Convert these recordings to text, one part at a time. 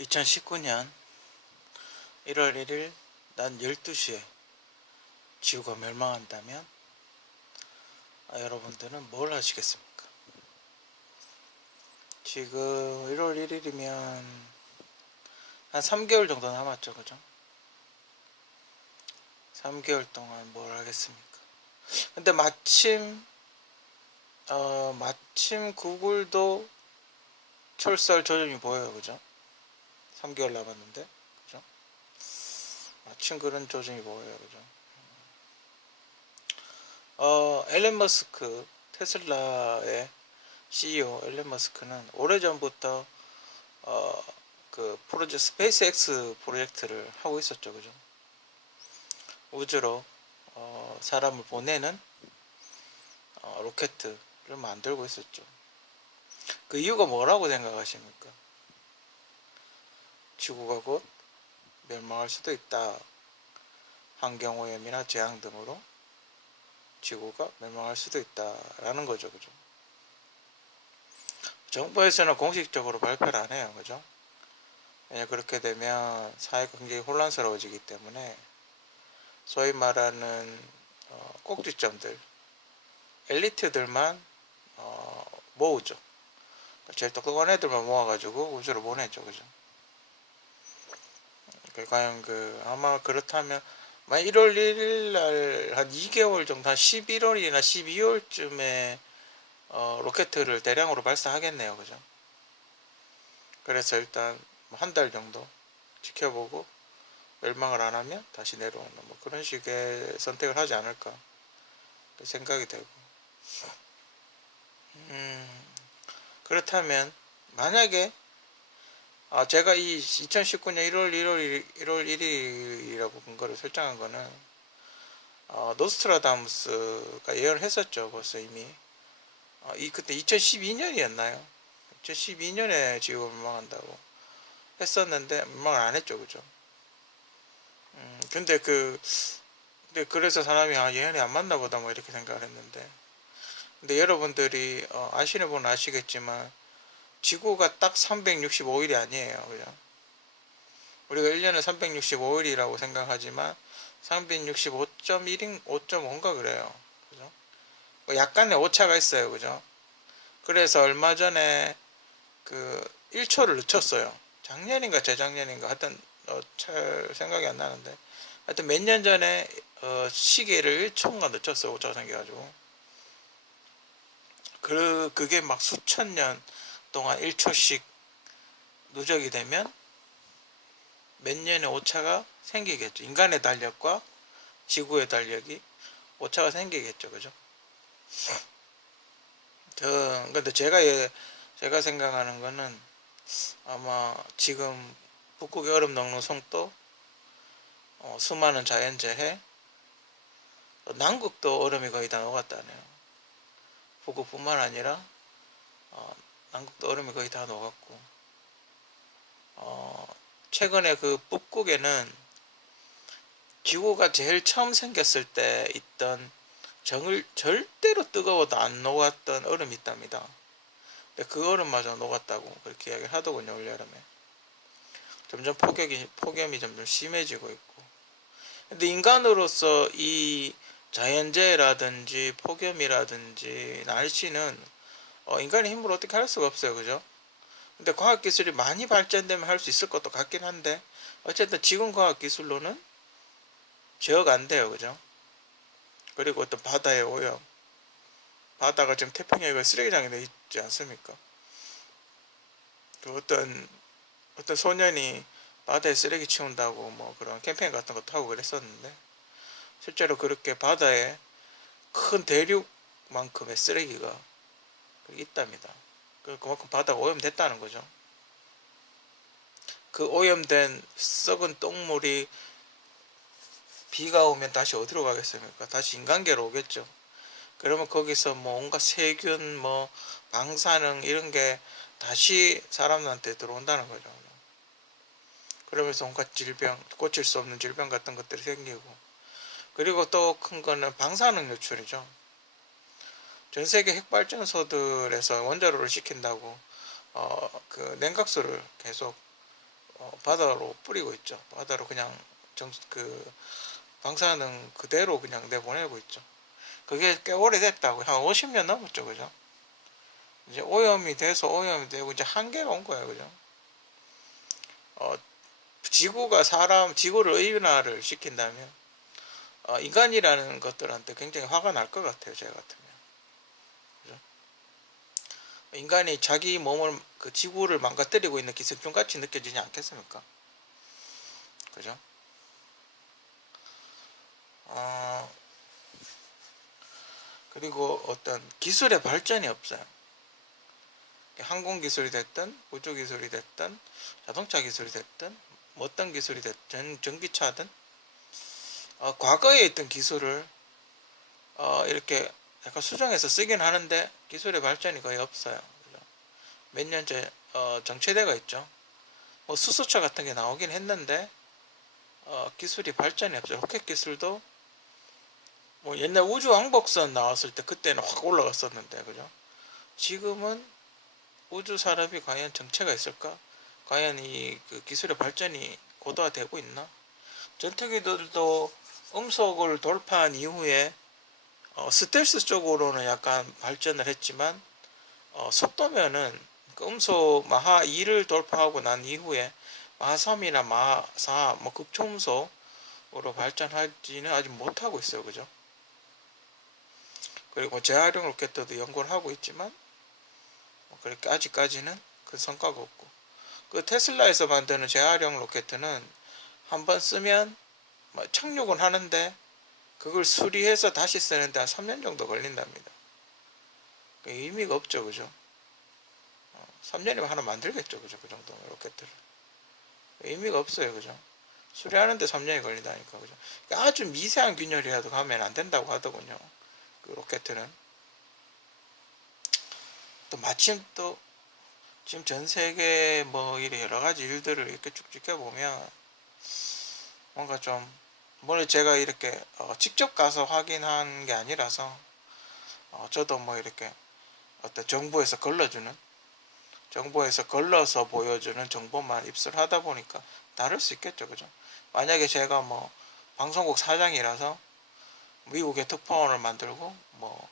2019년 1월 1일 난 12시에 지구가 멸망한다면 아, 여러분들은 뭘 하시겠습니까? 지금 1월 1일이면 한 3개월 정도 남았죠, 그죠? 3개월 동안 뭘 하겠습니까? 근데 마침 어, 마침 구글도 철수할 조짐이 보여요, 그죠? 3개월 남았는데, 그죠? 마침 그런 조짐이 보여요, 그죠? 어, 앨런 머스크, 테슬라의 CEO 앨런 머스크는 오래전부터 어, 그 프로젝트 스페이스X 프로젝트를 하고 있었죠, 그죠? 우주로 어, 사람을 보내는 어, 로켓을 만들고 있었죠. 그 이유가 뭐라고 생각하십니까? 지구가 곧 멸망할 수도 있다. 환경오염이나 재앙 등으로 지구가 멸망할 수도 있다라는 거죠, 그죠? 정부에서는 공식적으로 발표를 안 해요, 그죠? 왜냐 그렇게 되면 사회가 굉장히 혼란스러워지기 때문에 소위 말하는 어, 꼭지점들, 엘리트들만 어, 모으죠. 제일 똑똑한 애들만 모아가지고 우주로 보내죠, 그죠? 그 과연 그 아마 그렇다면 만약 1월 1일 날 한 2개월 정도 한 11월이나 12월쯤에 어, 로켓을 대량으로 발사하겠네요, 그죠? 그래서 일단 한 달 정도 지켜보고 멸망을 안 하면 다시 내려오는 뭐 그런 식의 선택을 하지 않을까 생각이 되고 음, 그렇다면 만약에 아, 제가 이 2019년 1월 1월 1월 1일이라고 근거를 설정한 거는 어, 노스트라다무스가 예언을 했었죠 벌써 이미 어, 이 그때 2012년이었나요? 2012년에 지구가 멸망한다고 했었는데 멸망을 안 했죠 그죠? 음, 근데 그 근데 그래서 사람이 아 예언이 안 맞나 보다 뭐 이렇게 생각을 했는데 근데 여러분들이 어, 아시는 분은 아시겠지만 지구가 딱 365일이 아니에요. 그죠? 우리가 1년에 365일이라고 생각하지만 365.1인 5.5인가 그래요. 그죠? 뭐 약간의 오차가 있어요. 그죠? 그래서 얼마 전에 그 1초를 늦췄어요. 작년인가 재작년인가 하여튼 어, 잘 생각이 안 나는데 하여튼 몇 년 전에 어, 시계를 1초인가 늦췄어요. 오차가 생겨가지고 그 그게 막 수천 년 동안 1초씩 누적이 되면 몇 년의 오차가 생기겠죠. 인간의 달력과 지구의 달력이 오차가 생기겠죠. 그죠? 저, 근데 제가, 예- 제가 생각하는 거는 아마 지금 북극의 얼음 녹는 송도, 어, 수많은 자연재해, 또 남극도 얼음이 거의 다 녹았다네요. 북극뿐만 아니라 어, 남극도 얼음이 거의 다 녹았고 어, 최근에 그 북극에는 지구가 제일 처음 생겼을 때 있던 정을 절대로 뜨거워도 안 녹았던 얼음이 있답니다. 근데 그 얼음마저 녹았다고 그렇게 이야기를 하더군요 올 여름에. 점점 폭격이 폭염이 점점 심해지고 있고. 근데 인간으로서 이 자연재해라든지 폭염이라든지 날씨는 어, 인간의 힘으로 어떻게 할 수가 없어요. 그죠? 근데 과학기술이 많이 발전되면 할 수 있을 것도 같긴 한데, 어쨌든 지금 과학기술로는 제어가 안 돼요. 그죠? 그리고 어떤 바다의 오염. 바다가 지금 태평양에 쓰레기장이 돼 있지 않습니까? 그 어떤, 어떤 소년이 바다에 쓰레기 치운다고 뭐 그런 캠페인 같은 것도 하고 그랬었는데, 실제로 그렇게 바다에 큰 대륙만큼의 쓰레기가 있답니다. 그- 그만큼 바다가 오염됐다는 거죠. 그 오염된 썩은 똥물이 비가 오면 다시 어디로 가겠습니까? 다시 인간계로 오겠죠. 그러면 거기서 뭐 온갖 세균, 뭐 방사능 이런 게 다시 사람한테 들어온다는 거죠. 그러면서 온갖 질병, 고칠 수 없는 질병 같은 것들이 생기고 그리고 또 큰 거는 방사능 노출이죠. 전 세계 핵발전소들에서 원자로를 시킨다고 어, 그 냉각수를 계속 어, 바다로 뿌리고 있죠. 바다로 그냥 정, 그 방사능 그대로 그냥 내보내고 있죠. 그게 꽤 오래됐다고 한 50년 넘었죠, 그죠? 이제 오염이 돼서 오염이 되고 이제 한계가 온 거예요, 그죠? 어, 지구가 사람 지구를 의인화를 시킨다면 어, 인간이라는 것들한테 굉장히 화가 날 것 같아요, 제가 같으면. 인간이 자기 몸을 그 지구를 망가뜨리고 있는 기생충 같이 느껴지지 않겠습니까? 그죠? 어, 그리고 어떤 기술의 발전이 없어요. 항공 기술이 됐든 우주 기술이 됐든 자동차 기술이 됐든 뭐 어떤 기술이 됐든 전기차든 어, 과거에 있던 기술을 어, 이렇게 약간 수정해서 쓰긴 하는데 기술의 발전이 거의 없어요. 몇 년째 어, 정체되가 있죠. 뭐 수소차 같은 게 나오긴 했는데 어, 기술이 발전이 없어요. 로켓 기술도 뭐 옛날 우주 왕복선 나왔을 때 그때는 확 올라갔었는데 그죠? 지금은 우주 산업이 과연 정체가 있을까? 과연 이 그 기술의 발전이 고도화되고 있나? 전투기들도 음속을 돌파한 이후에 어, 스텔스 쪽으로는 약간 발전을 했지만 어, 속도면은 그 음속 마하 2를 돌파하고 난 이후에 마하 3이나 마하 4, 뭐 극초음속으로 발전하지는 아직 못하고 있어요, 그죠? 그리고 재활용 로켓도 연구를 하고 있지만 뭐 그렇게 아직까지는 그 성과가 없고 그 테슬라에서 만드는 재활용 로켓은 한 번 쓰면 뭐 착륙은 하는데 그걸 수리해서 다시 쓰는데 한 3년 정도 걸린답니다. 그 의미가 없죠, 그죠? 3년이면 하나 만들겠죠, 그죠? 그 정도면 로켓들을. 의미가 없어요, 그죠? 수리하는데 3년이 걸린다니까, 그죠? 그러니까 아주 미세한 균열이라도 가면 안 된다고 하더군요. 그 로켓들은. 또 마침 또 지금 전 세계 뭐 여러 가지 일들을 이렇게 쭉 지켜보면 뭔가 좀 물론 제가 이렇게 어 직접 가서 확인한 게 아니라서 어 저도 뭐 이렇게 어떤 정부에서 걸러주는 정부에서 걸러서 보여주는 정보만 입수를 하다 보니까 다를 수 있겠죠. 그죠? 만약에 제가 뭐 방송국 사장이라서 미국의 특파원을 만들고 뭐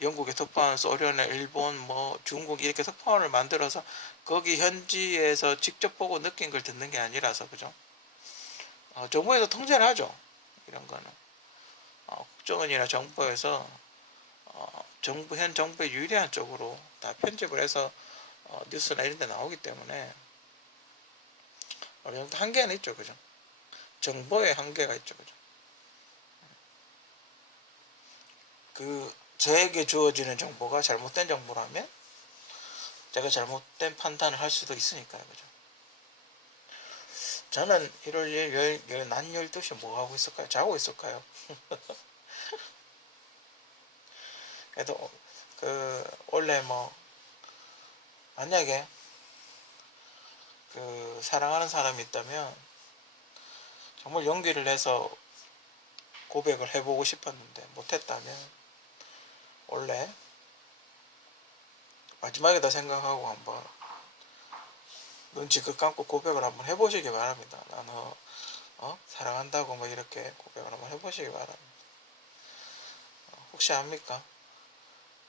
영국의 특파원, 소련의 일본, 뭐 중국 이렇게 특파원을 만들어서 거기 현지에서 직접 보고 느낀 걸 듣는 게 아니라서. 그죠? 어, 정부에서 통제를 하죠. 이런 거는 어, 국정원이나 정부에서 어, 정부 현 정부에 유리한 쪽으로 다 편집을 해서 어, 뉴스나 이런 데 나오기 때문에 어느 정도 한계는 있죠, 그죠? 정보의 한계가 있죠, 그죠? 그 저에게 주어지는 정보가 잘못된 정보라면 제가 잘못된 판단을 할 수도 있으니까요. 그죠? 저는 1월 1일 열, 낮 12시에 뭐 하고 있을까요? 자고 있을까요? 그래도 그 원래 뭐 만약에 그 사랑하는 사람이 있다면 정말 용기를 내서 고백을 해보고 싶었는데 못했다면 원래 마지막에다 생각하고 한번 눈치 그 감고 고백을 한번 해보시기 바랍니다. 나는 어? 사랑한다고 뭐 이렇게 고백을 한번 해보시기 바랍니다. 어, 혹시 압니까?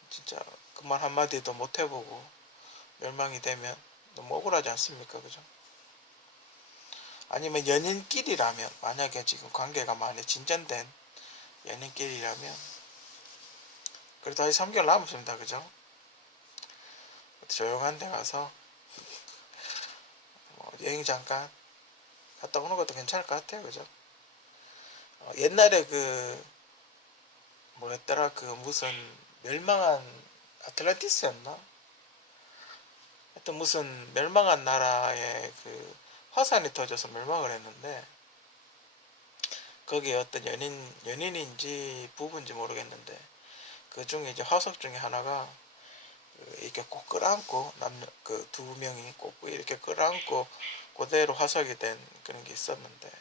진짜 그 말 한마디도 못 해보고 멸망이 되면 너무 억울하지 않습니까? 그죠? 아니면 연인끼리라면 만약에 지금 관계가 많이 진전된 연인끼리라면 그래도 아직 3개월 남았습니다. 그죠? 조용한 데 가서 뭐 여행 잠깐 갔다 오는 것도 괜찮을 것 같아요. 그죠? 어, 옛날에 그 뭐였더라 그 무슨 멸망한 아틀란티스였나? 하여튼 무슨 멸망한 나라의 그 화산이 터져서 멸망을 했는데 거기에 어떤 연인 연인인지 부부인지 모르겠는데 그 중에 이제 화석 중에 하나가 그 이렇게 꼭 끌어안고 남녀 그 두 명이 꼭 이렇게 끌어안고 그대로 화석이 된 그런 게 있었는데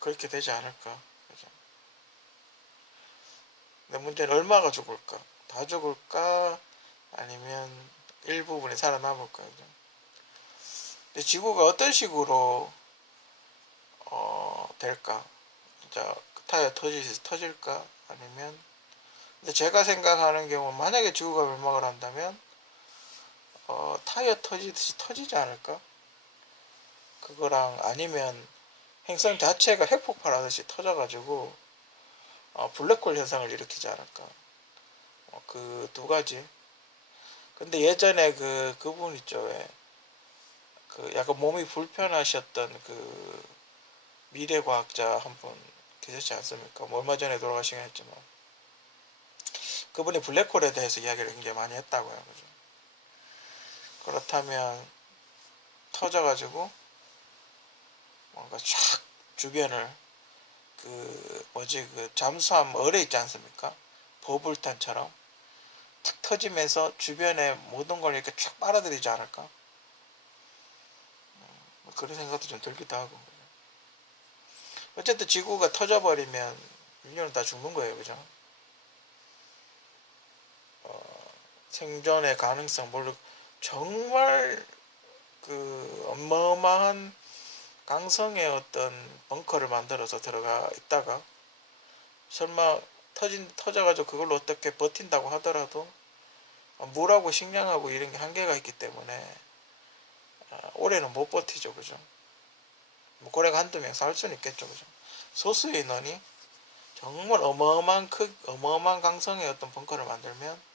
그렇게 되지 않을까 그죠? 근데 문제는 얼마가 죽을까 다 죽을까 아니면 일부분이 살아남을까 그죠? 근데 지구가 어떤 식으로 어, 될까? 진짜 타이어 터지, 터질까? 아니면 근데 제가 생각하는 경우 만약에 지구가 멸망을 한다면 어, 타이어 터지듯이 터지지 않을까? 그거랑 아니면 행성 자체가 핵폭발하듯이 터져가지고 어, 블랙홀 현상을 일으키지 않을까? 어, 그두 가지. 근데 예전에 그 그분 있죠 왜? 그 약간 몸이 불편하셨던 그 미래 과학자 한 분 계셨지 않습니까? 뭐 얼마 전에 돌아가시긴 했지만 그분이 블랙홀에 대해서 이야기를 굉장히 많이 했다고요. 그죠? 그렇다면 터져가지고 뭔가 쫙 주변을 그 뭐지 그 잠수함 어뢰 있지 않습니까? 버블탄처럼 탁 터지면서 주변에 모든 걸 이렇게 쫙 빨아들이지 않을까? 음, 뭐 그런 생각도 좀 들기도 하고. 어쨌든 지구가 터져버리면 인류는 다 죽는 거예요, 그죠? 어, 생존의 가능성, 물론 정말 그 어마어마한 강성의 어떤 벙커를 만들어서 들어가 있다가 설마 터진 터져가지고 그걸로 어떻게 버틴다고 하더라도 물하고 식량하고 이런 게 한계가 있기 때문에 아, 올해는 못 버티죠, 그죠? 뭐 고래가 한두 명 살 수는 있겠죠, 그죠? 소수의 인원이 정말 어마어마한 크 어마어마한 강성의 어떤 벙커를 만들면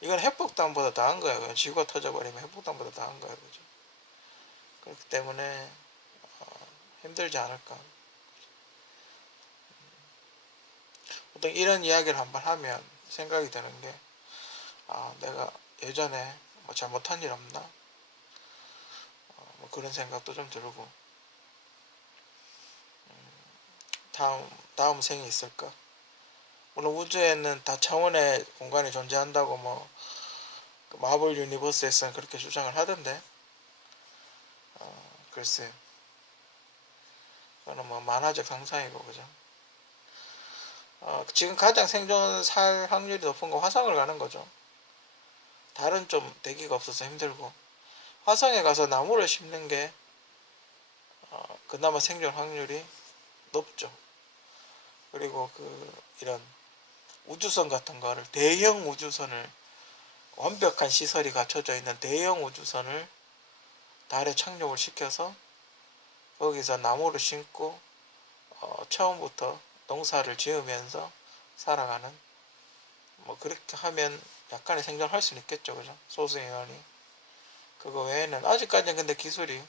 이건 핵폭탄보다 더한 거예요. 그냥 지구가 터져버리면 핵폭탄보다 더한 거예요, 그죠? 그렇기 때문에 어, 힘들지 않을까. 보통 이런 이야기를 한번 하면 생각이 드는 게, 아, 내가 예전에 뭐 잘못한 일 없나? 어, 뭐 그런 생각도 좀 들고, 음, 다음, 다음 생이 있을까? 물론 우주에는 다 차원의 공간이 존재한다고 뭐, 그 마블 유니버스에서는 그렇게 주장을 하던데, 어, 글쎄, 그거는 뭐 만화적 상상이고, 그죠? 어, 지금 가장 생존 살 확률이 높은 건 화성을 가는 거죠. 다른 좀 대기가 없어서 힘들고 화성에 가서 나무를 심는 게 어, 그나마 생존 확률이 높죠. 그리고 그 이런 우주선 같은 거를 대형 우주선을 완벽한 시설이 갖춰져 있는 대형 우주선을 달에 착륙을 시켜서 거기서 나무를 심고 어, 처음부터 농사를 지으면서 살아가는 뭐 그렇게 하면 약간의 생존할 수는 있겠죠 그죠? 소수 인원이. 그거 외에는 아직까지는 근데 기술이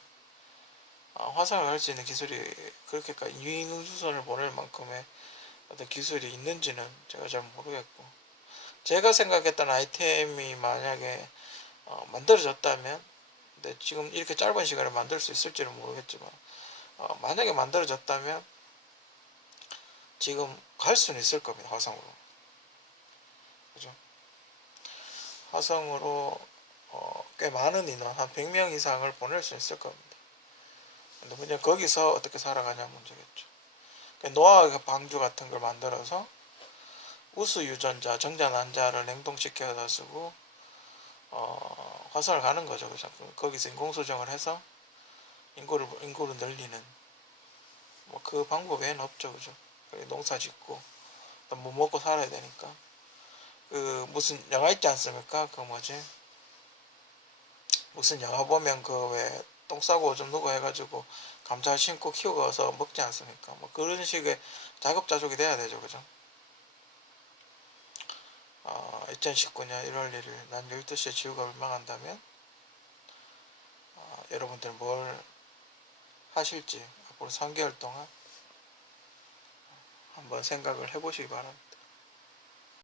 어, 화성을 갈 수 있는 기술이 그렇게까지 유인 우주선을 보낼 만큼의 어떤 기술이 있는지는 제가 잘 모르겠고 제가 생각했던 아이템이 만약에 어, 만들어졌다면 근데 지금 이렇게 짧은 시간에 만들 수 있을지는 모르겠지만 어, 만약에 만들어졌다면 지금 갈 수는 있을 겁니다. 화성으로. 그죠? 화성으로 어, 꽤 많은 인원, 한 100명 이상을 보낼 수 있을 겁니다. 근데 문제 거기서 어떻게 살아가냐 문제겠죠. 노아 방주 같은 걸 만들어서 우수 유전자, 정자 난자를 냉동시켜서 쓰고 어, 화성을 가는 거죠. 그죠? 거기서 인공소정을 해서 인구를 인구를 늘리는 뭐 그 방법 외에는 없죠. 그죠? 농사 짓고 또뭐 먹고 살아야 되니까 그 무슨 영화 있지 않습니까? 그 뭐지 무슨 영화 보면 그 왜 똥 싸고 좀 누고 해가지고 감자 심고 키워서 먹지 않습니까? 뭐 그런 식의 자급자족이 돼야 되죠, 그죠? 어, 2019년 1월 1일 난 12시에 지구가 멸망한다면 어, 여러분들 뭘 하실지 앞으로 3개월 동안 한번 생각을 해보시기 바랍니다.